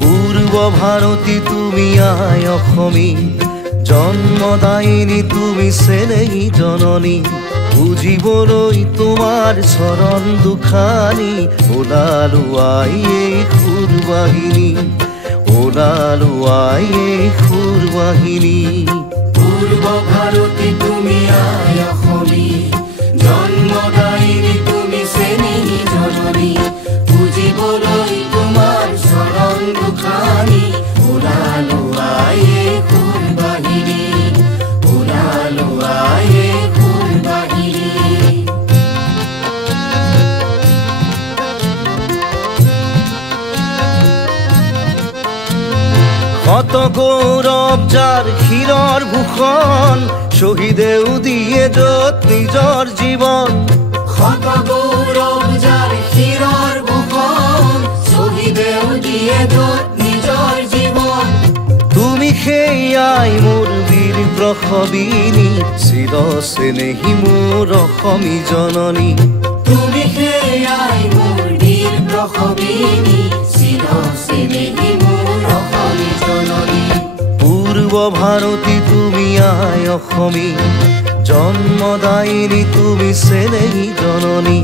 পূৰ্ব ভাৰতী তুমি আয় অসমী, জন্মদায়িনী তুমি চেনেহী জননী। বুজিবলৈ তোমাৰ চৰণ দুখানি, ওলালো আই এই সুৰবাহিনী, ওলালো আই এই সুৰবাহিনী। পূৰ্ব ভাৰতী তুমি আয় অসমী, জন্মদায়িনী তুমি চেনেহী জননী। বুজিবলৈ তোমাৰ চৰণ দুখানি, ওলালো আই এই সুৰবাহিনী, ওলালো আই এই সুৰবাহিনী। কত গৌৰৱ যাৰ ক্ষীৰৰ ভূষণ, শ্বহীদেও দিয়ে য'ত নিজৰ জীৱন। কত গৌৰৱ যাৰ ক্ষীৰৰ ভূষণ, শ্বহীদেও দিয়ে য'ত নিজৰ জীৱন। তুমি সেইয়াই মোৰ বীৰ প্ৰসৱিনী, চিৰ চেনেহী মোৰ অসমী জননী। তুমি সেইয়াই মোৰ বীৰ প্ৰসৱিনী, চিৰ চেনেহী মোৰ অসমী জননী। পূৰ্ব ভাৰতী তুমি আয় অসমী, জন্মদায়িনী তুমি চেনেহী জননী।